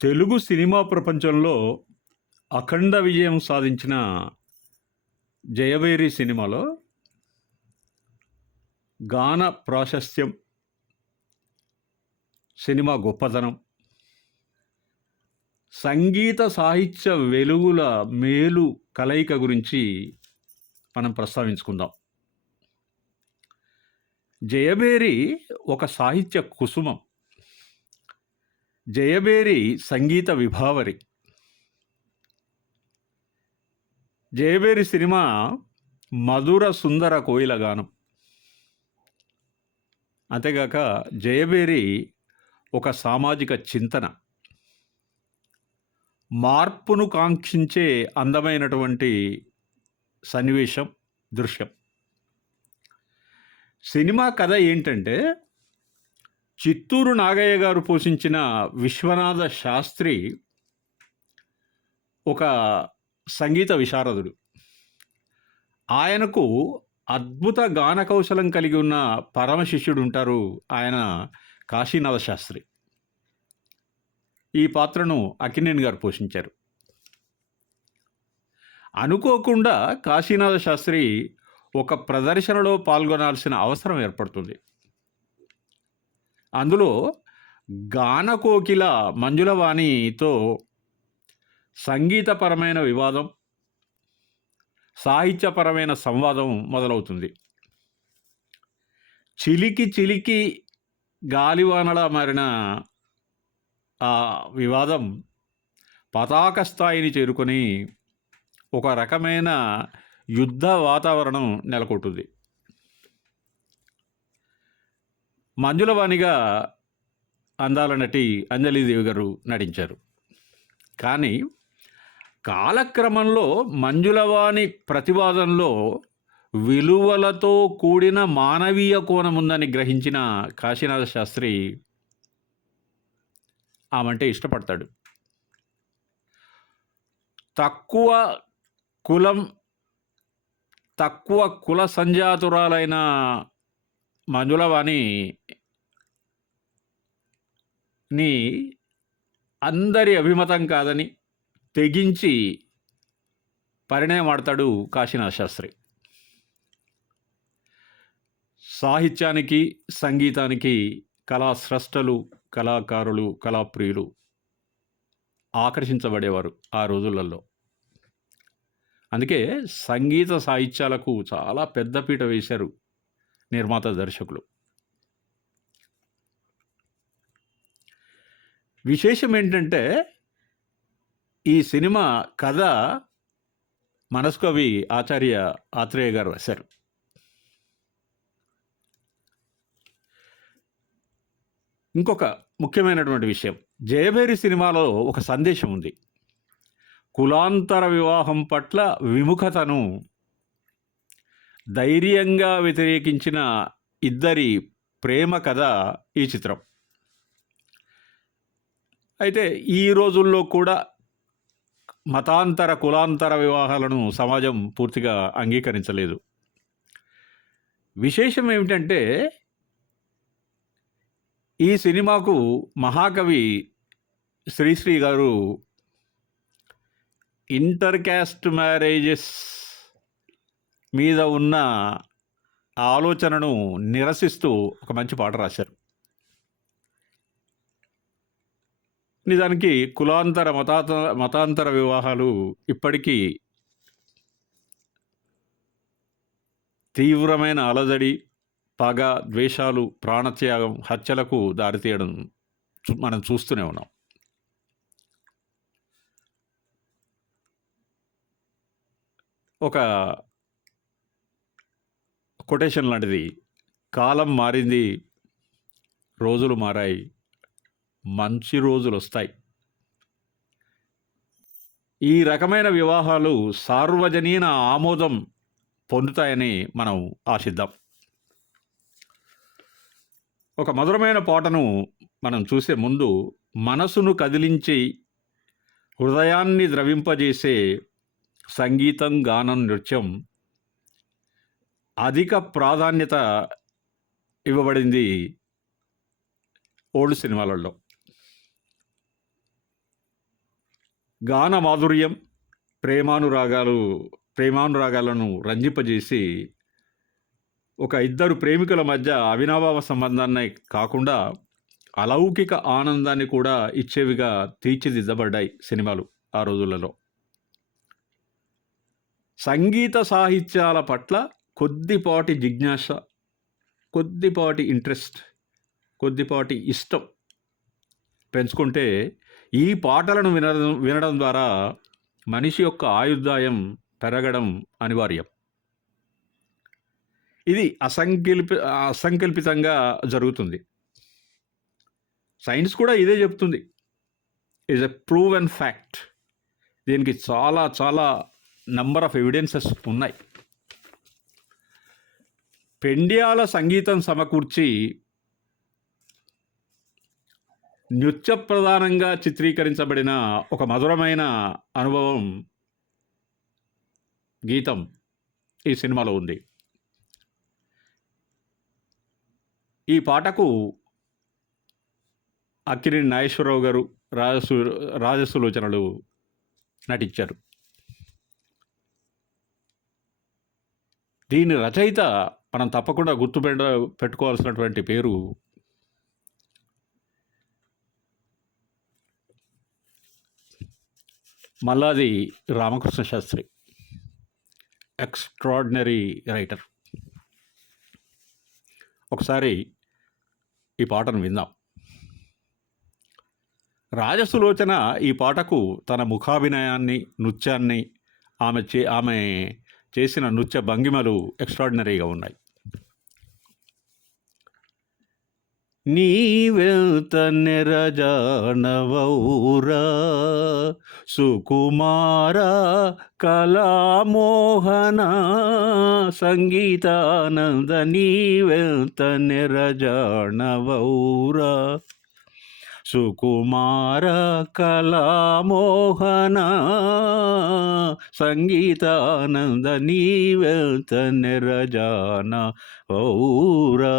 Telugu cinema ప్రపంచంలో అఖండ విజయం సాధించిన జయభేరి సినిమాలో గాన ప్రాశస్త్యం సినిమా గొప్పతనం. సంగీత సాహిత్య వెలుగుల మేలు కలయిక గురించి మనం ప్రస్తావించుకుందాం. జయబేరి ఒక సాహిత్య కుసుమం. జయబేరి సంగీత విభావరి. జయబేరి సినిమా మధుర సుందర కోయిల గానం. అంతేగాక జయబేరి ఒక సామాజిక చింతన. మార్పును కాంక్షించే అందమైనటువంటి సన్నివేశం దృశ్యం. సినిమా కథ ఏంటంటే చిత్తూరు నాగయ్య గారు పోషించిన విశ్వనాథ శాస్త్రి ఒక సంగీత విశారదుడు. ఆయనకు అద్భుత గాన కౌశలం కలిగి ఉన్న పరమ శిష్యుడు ఉంటారు ఆయన కాశీనాథ శాస్త్రి. ఈ పాత్రను అకినేని గారు పోషించారు. అనుకోకుండా కాశీనాథ శాస్త్రి ఒక ప్రదర్శనలో పాల్గొనాల్సిన అవసరం ఏర్పడుతుంది. అందులో గానకోకిల మంజులవాణితో సంగీతపరమైన వివాదం సాహిత్యపరమైన సంవాదం మొదలవుతుంది. చిలికి చిలికి గాలివానలా మారిన ఆ వివాదం పతాక స్థాయిని చేరుకొని ఒక రకమైన యుద్ధ వాతావరణం నెలకొంటుంది. మంజులవాణిగా అందాల నటి అంజలిదేవి గారు నటించారు. కానీ కాలక్రమంలో మంజులవాణి ప్రతివాదంలో విలువలతో కూడిన మానవీయ కోణం ఉందని గ్రహించిన కాశీనాథ శాస్త్రి ఆమంటే ఇష్టపడతాడు. తక్కువ కులం తక్కువ కుల సంజాతురాలైన మంజులవాణి ని అందరి అభిమతం కాదని తెగించి పరిణయమాడతాడు కాశీనాథ శాస్త్రి. సాహిత్యానికి సంగీతానికి కళా స్రష్టలు కళాకారులు కళాప్రియులు ఆకర్షించబడేవారు ఆ రోజులలో. అందుకే సంగీత సాహిత్యాలకు చాలా పెద్దపీట వేశారు నిర్మాత దర్శకులు. విశేషం ఏంటంటే ఈ సినిమా కథ మనస్కవి ఆచార్య ఆత్రేయ గారు రాశారు. ఇంకొక ముఖ్యమైనటువంటి విషయం. జయభేరి సినిమాలో ఒక సందేశం ఉంది. కులాంతర వివాహం పట్ల విముఖతను ధైర్యంగా వ్యతిరేకించిన ఇద్దరి ప్రేమ కథ ఈ చిత్రం. అయితే ఈ రోజుల్లో కూడా మతాంతర కులాంతర వివాహాలను సమాజం పూర్తిగా అంగీకరించలేదు. విశేషం ఏమిటంటే ఈ సినిమాకు మహాకవి శ్రీశ్రీ గారు ఇంటర్ క్యాస్ట్ మ్యారేజెస్ మీద ఉన్న ఆలోచనను నిరసిస్తూ ఒక మంచి పాట రాశారు. నిజానికి కులాంతర మతాంత మతాంతర వివాహాలు ఇప్పటికీ తీవ్రమైన అలజడి పగ ద్వేషాలు ప్రాణత్యాగం హత్యలకు దారితీయడం చూ- మనం చూస్తూనే ఉన్నాం. ఒక కొటేషన్ లాంటిది. కాలం మారింది రోజులు మారాయి. మంచి రోజులు వస్తాయి ఈ రకమైన వివాహాలు సార్వజనీన ఆమోదం పొందుతాయని మనం ఆశిద్దాం. ఒక మధురమైన పాటను మనం చూసే ముందు మనసును కదిలించి హృదయాన్ని ద్రవింపజేసే సంగీతం గానం నృత్యం అధిక ప్రాధాన్యత ఇవ్వబడింది ఓల్డ్ సినిమాలలో. గాన మాధుర్యం ప్రేమానురాగాలు ప్రేమానురాగాలను రంజింపజేసి ఒక ఇద్దరు ప్రేమికుల మధ్య అవినాభావ సంబంధాన్ని కాకుండా అలౌకిక ఆనందాన్ని కూడా ఇచ్చేవిగా తీర్చిదిద్దబడ్డాయి సినిమాలు ఆ రోజులలో. సంగీత సాహిత్యాల పట్ల కొద్దిపాటి జిజ్ఞాస కొద్దిపాటి ఇంట్రెస్ట్ కొద్దిపాటి ఇష్టం పెంచుకుంటే ఈ పాటలను వినడం వినడం ద్వారా మనిషి యొక్క ఆయుర్దాయం పెరగడం అనివార్యం. ఇది అసంకల్పి అసంకల్పితంగా జరుగుతుంది. సైన్స్ కూడా ఇదే చెప్తుంది. Is a prove and fact దీనికి చాలా చాలా నంబర్ ఆఫ్ ఎవిడెన్సెస్ ఉన్నాయి. పెండ్యాల సంగీతం సమకూర్చి నృత్య ప్రధానంగా చిత్రీకరించబడిన ఒక మధురమైన అనుభవం గీతం ఈ సినిమాలో ఉంది. ఈ పాటకు అక్కిరి నాగేశ్వరరావు గారు రాజసు రాజసులోచనలు నటించారు. దీని రచయిత మనం తప్పకుండా గుర్తుపెట్ట పెట్టుకోవాల్సినటువంటి పేరు మల్లాది రామకృష్ణ శాస్త్రి. ఎక్స్ట్రాడినరీ రైటర్ ఒకసారి ఈ పాటను విందాం. రాజసులోచన ఈ పాటకు తన ముఖాభినయాన్ని నృత్యాన్ని ఆమె చే ఆమె చేసిన నృత్య భంగిమలు ఎక్స్ట్రాడినరీగా ఉన్నాయి. నీవెంత నెరజానవౌరా? సుకుమార కళామోహన? సంగీతానంద నీవెంత నెరజానవౌరా? సుకుమార కళామోహన? సంగీతానంద నీవెంత నిరజాన ఔరా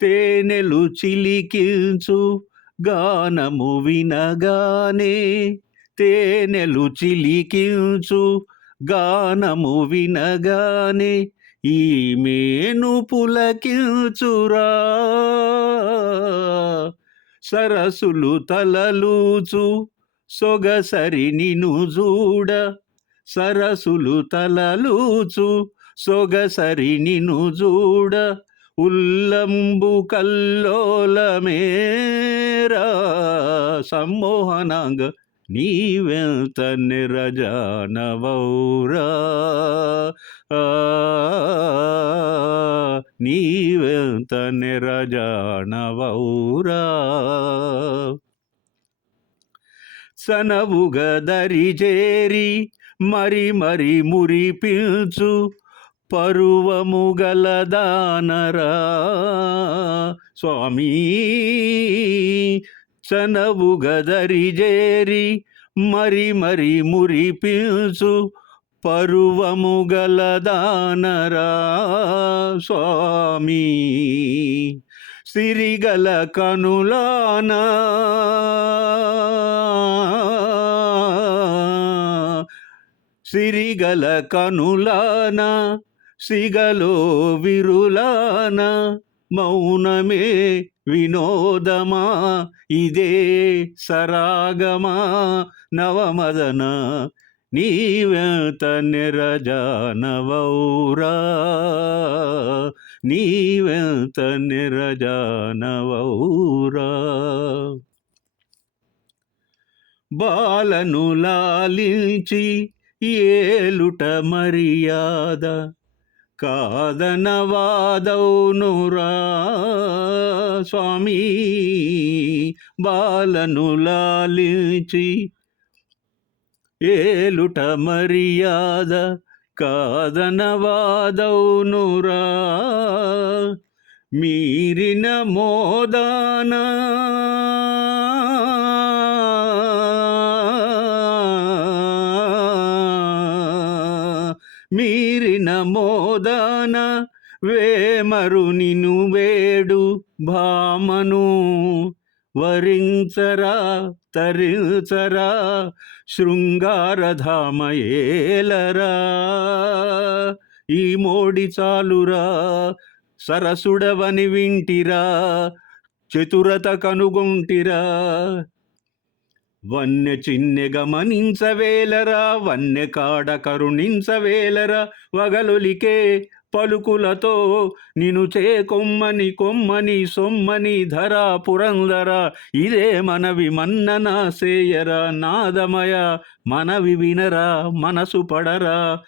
తేనెలు చిలికించు గానము వినగానే తేనెలు చిలికించు గానము వినగానే ఈ మేను పులకించురా. సరసులు తలలూచు సొగసరి నిను చూడ సరసులు తలలూచు సొగసరి నిను చూడ ఉల్లంబు కల్లోలమేరా సమ్మోహనాంగ నీవెంత నిరజానవౌరా ఆ, నీవెంత నిరజానవౌరా సనవుగదరి చేరి మరి మరి మురిపించు పరువము గలదానరా స్వామి చనవు మరి మరి మురిపించు పరువము గలదానరా స్వామి సిరిగల కనులానా. సిరిగల కనులాన సిగలో విరులాన. మౌనమే వినోదమా ఇదే సరాగమా నవమదన నీవేత నిరజానవౌరా నీవేత నిరజానవౌరా బాలను లాలించి ఏలుట మర్యాద కాదనవాదౌనురా స్వామి బాలను లాలించి ఏలుట మర్యాద కాదనవాదౌనురా మీరిన మోదానా మీరిన మోదాన వేమరు నిను వేడు భామను వరించరా తరించరా శృంగారధామయేలరా. ఈ మోడి చాలురా సరసుడవని వింటిరా చతురత కనుగొంటిరా. వన్నె చిన్నె గమనించవేలరా వన్నె కాడ కరుణించవేలరా వగలులికే పలుకులతో నిను చే కొమ్మని కొమ్మని సొమ్మని ధర పురందర ఇదే మనవి మన్నన సేయరా నాదమయ. మనవి వినరా మనసు పడరా.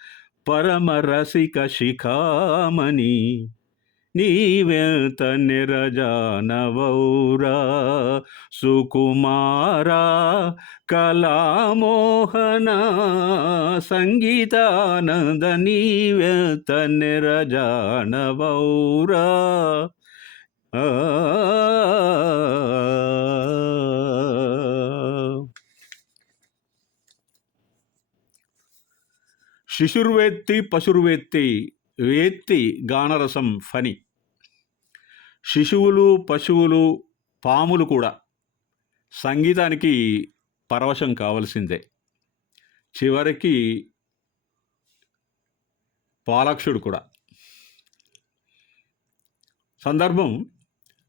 పరమ రసిక శిఖామణి. నీవెంత నిరజానవౌరా? సుకుమారా కళామోహన సంగీతానంద నీవెంత నిరజానవౌరా? శిశుర్వేత్తి పశుర్వేత్తి వేత్తి గానరసం ఫని శిశువులు పశువులు పాములు కూడా సంగీతానికి పరవశం కావలసిందే. చివరికి పాలక్షుడు కూడా. సందర్భం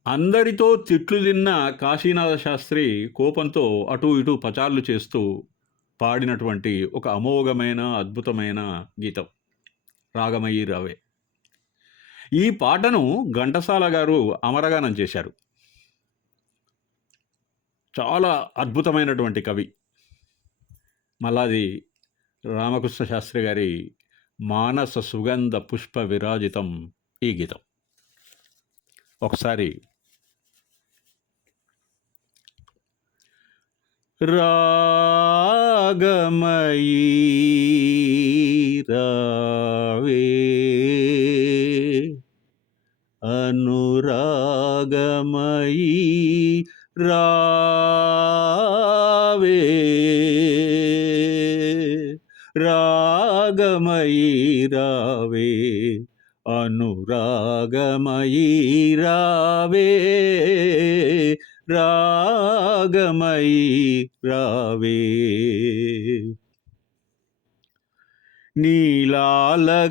అందరితో తిట్లు తిన్న కాశీనాథ శాస్త్రి కోపంతో అటు ఇటు పచార్లు చేస్తూ పాడినటువంటి ఒక అమోఘమైన అద్భుతమైన గీతం రాగమయ్యి రావే. ఈ పాటను ఘంటసాల గారు అమరగానం చేశారు. చాలా అద్భుతమైనటువంటి కవి. మళ్ళాది రామకృష్ణ శాస్త్రి గారి మానస సుగంధ పుష్ప విరాజితం ఈ గీతం. ఒకసారి రాగమయీ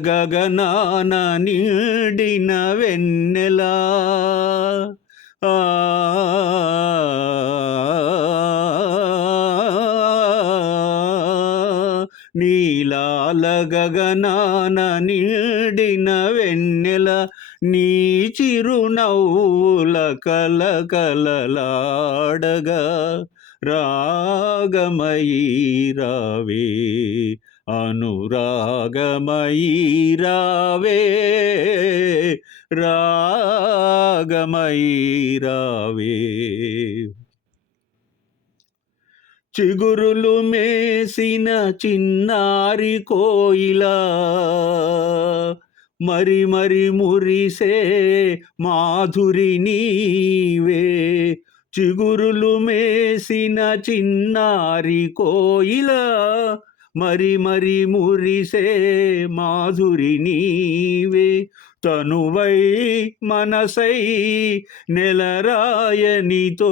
గగనాన నీడిన వెన్నెలా ఆ నీలాల గగనాన నీడిన వెన్నెల నీ చిరునవ్వుల కల కలలాడగా రాగమయీ రావే అనురాగమయీ రావే రాగమయీ రావే చిగురులు మేసిన చిన్నారి కోయిల మరి మరి మురిసే మాధురి నీవే. చిగురులు మేసిన చిన్నారి కోయిల మరి మరి మురిసే మాధురి నీవే. తనువై మనసై నెలరాయనితో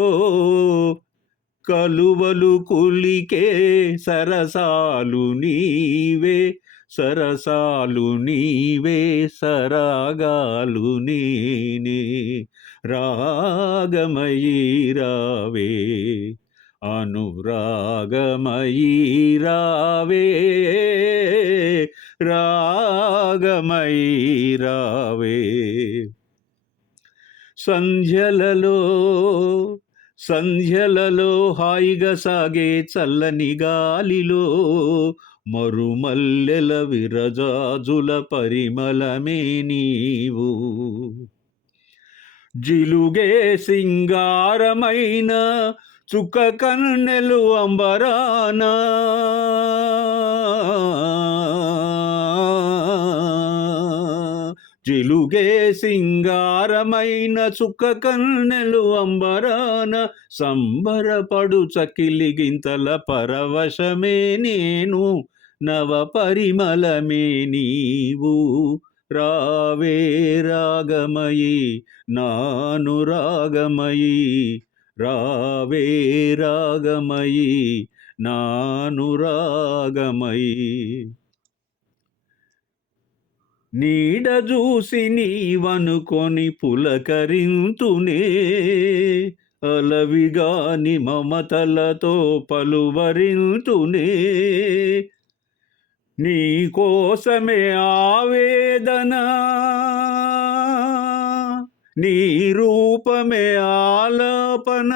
కలువలు కులికే సరసాలు నీవే. సరసాలు నీవే సరాగాలు నీనే. రాగమయీ రావే. అనురాగమయీ రావే రాగమయీ రావే సంధ్యలలో సంధ్యలలో హాయిగా సాగే చల్లని గాలిలో మరుమల్లెల విరజాజుల పరిమళమే నీవు. జిలుగే సింగారమైన చుక్క కన్నెలు అంబరానా. జిలుగే సింగారమైన చుక్క కన్నెలు అంబరాన. సంబరపడు చకిలిగింతల పరవశమే నేను నవ పరిమళమే నీవు. రావే రాగమయి నానురాగమయి రావే రాగమయీ నానురాగమయీ నీడ చూసి నీవనుకొని పులకరింతునే అలవిగాని మమతలతో పలువరింతునే. నీ కోసమే ఆవేదనా నీ రూపమే ఆలాపన.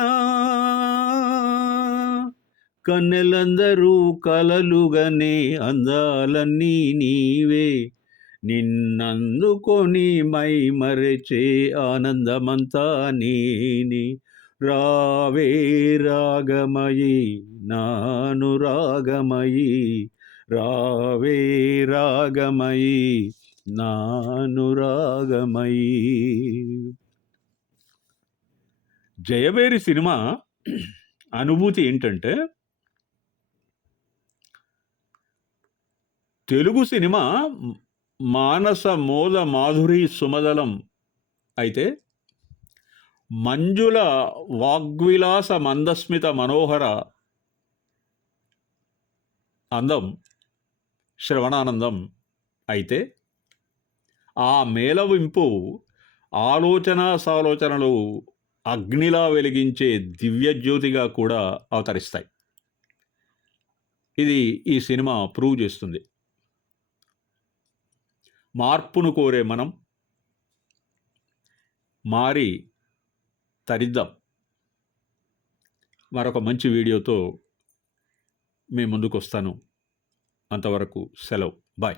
కన్నెలందరూ కలలుగనే అందాలన్నీ నీవే. నిన్నందుకొని మై మరచే ఆనందమంతా నీని. రావే రాగమయి నాను రాగమయి రావే రాగమయి నానురాగమై. జయవేరి సినిమా అనుభూతి ఏంటంటే తెలుగు సినిమా మానస మోద మాధురి సుమదలం అయితే మంజుల వాగ్విలాస మందస్మిత మనోహర అందం శ్రవణానందం. అయితే ఆ మేళవింపు ఆలోచన సాలోచనలు అగ్నిలా వెలిగించే దివ్యజ్యోతిగా కూడా అవతరిస్తాయి. ఇది ఈ సినిమా ప్రూవ్ చేస్తుంది. మార్పును కోరే మనం మారి తరిద్దాం. మరొక మంచి వీడియోతో మీ ముందుకు వస్తాను అంతవరకు సెలవు. బాయ్.